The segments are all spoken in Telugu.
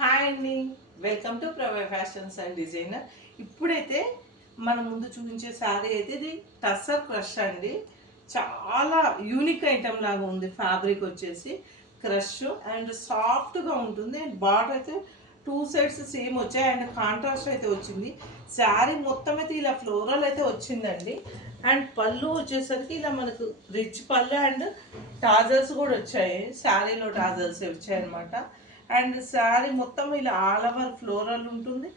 హాయ్ అండి, వెల్కమ్ టు ప్రవే ఫ్యాషన్స్ అండ్ డిజైనర్. ఇప్పుడైతే మన ముందు చూపించే శారీ అయితే ఇది టస్సర్ క్రష్ అండి. చాలా యూనిక్ ఐటమ్ లాగా ఉంది. ఫ్యాబ్రిక్ వచ్చేసి క్రష్ అండ్ సాఫ్ట్గా ఉంటుంది. అండ్ బార్డర్ అయితే టూ సైడ్స్ సేమ్ వచ్చాయి అండ్ కాంట్రాస్ట్ అయితే వచ్చింది. శారీ మొత్తం అయితే ఇలా ఫ్లోరల్ అయితే వచ్చిందండి. అండ్ పళ్ళు వచ్చేసరికి ఇలా మనకు రిచ్ పళ్ళు అండ్ టాజల్స్ కూడా వచ్చాయి. శారీలో టాజల్స్ వచ్చాయి అనమాట. అండ్ శారీ మొత్తం ఇలా ఆల్ ఓవర్ ఫ్లోరల్ ఉంటుంది.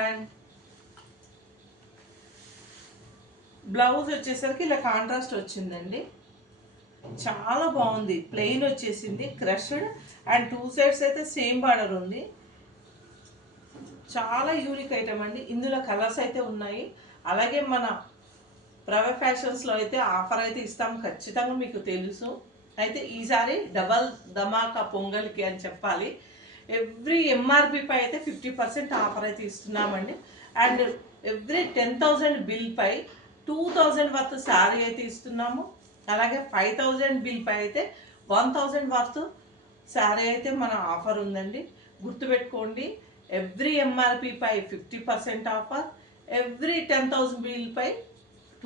అండ్ బ్లౌజ్ వచ్చేసరికి ఇలా కాంట్రాస్ట్ వచ్చిందండి. చాలా బాగుంది. ప్లెయిన్ వచ్చేసింది క్రష్డ్ అండ్ టూ సైడ్స్ అయితే సేమ్ బార్డర్ ఉంది. చాలా యూనిక్ ఐటమ్ అండి. ఇందులో కలర్స్ అయితే ఉన్నాయి. అలాగే మన ప్రవే ఫ్యాషన్స్లో అయితే ఆఫర్ అయితే ఇస్తాం ఖచ్చితంగా, మీకు తెలుసు. అయితే ఈసారి డబల్ ధమాకా పొంగల్కి అని చెప్పాలి. ఎవ్రీ ఎంఆర్పిపై అయితే 50% ఆఫర్ అయితే ఇస్తున్నామండి. అండ్ ఎవ్రీ 10,000 బిల్పై 2,000 వర్త్ శారీ అయితే ఇస్తున్నాము. అలాగే 5,000 బిల్పై అయితే 1,000 వర్త్ శారీ అయితే మన ఆఫర్ ఉందండి. గుర్తుపెట్టుకోండి, ఎవ్రీ ఎంఆర్పిపై 50% ఆఫర్, ఎవ్రీ 10,000 బిల్పై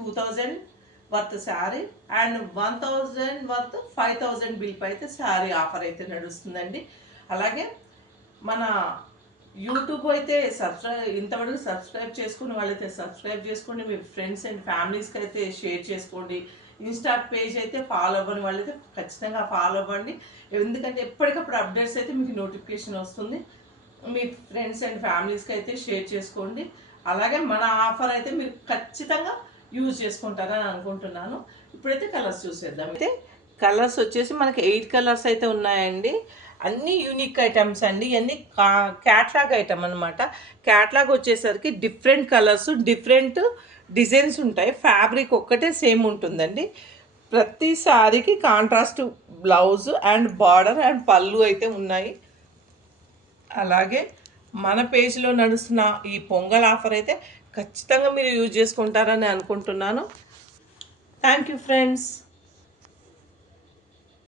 2,000 వర్త్ శారీ అండ్ 1,000 వర్త్ 5,000 బిల్పై అయితే శారీ ఆఫర్ అయితే నడుస్తుందండి. అలాగే మన యూట్యూబ్ అయితే ఇంతవరకు సబ్స్క్రైబ్ చేసుకుని వాళ్ళైతే సబ్స్క్రైబ్ చేసుకోండి. మీ ఫ్రెండ్స్ అండ్ ఫ్యామిలీస్కి అయితే షేర్ చేసుకోండి. ఇన్స్టా పేజ్ అయితే ఫాలో అవ్వని వాళ్ళైతే ఖచ్చితంగా ఫాలో అవ్వండి. ఎందుకంటే ఎప్పటికప్పుడు అప్డేట్స్ అయితే మీకు నోటిఫికేషన్ వస్తుంది. మీ ఫ్రెండ్స్ అండ్ ఫ్యామిలీస్కి అయితే షేర్ చేసుకోండి. అలాగే మన ఆఫర్ అయితే మీరు ఖచ్చితంగా యూజ్ చేసుకుంటారని అనుకుంటున్నాను. ఇప్పుడైతే కలర్స్ చూసేద్దాం. అయితే కలర్స్ వచ్చేసి మనకి 8 కలర్స్ అయితే ఉన్నాయండి. అన్నీ యూనిక్ ఐటమ్స్ అండి. ఇవన్నీ క్యాట్లాగ్ ఐటమ్ అనమాట. క్యాట్లాగ్ వచ్చేసరికి డిఫరెంట్ కలర్స్, డిఫరెంట్ డిజైన్స్ ఉంటాయి. ఫ్యాబ్రిక్ ఒక్కటే సేమ్ ఉంటుందండి. ప్రతి శారీకి contrast blouse and border and పళ్ళు అయితే ఉన్నాయి. అలాగే మన పేజ్లో నడుస్తున్న ఈ పొంగల్ ఆఫర్ అయితే ఖచ్చితంగా మీరు యూజ్ చేసుకుంటారని అనుకుంటున్నాను. Thank you friends.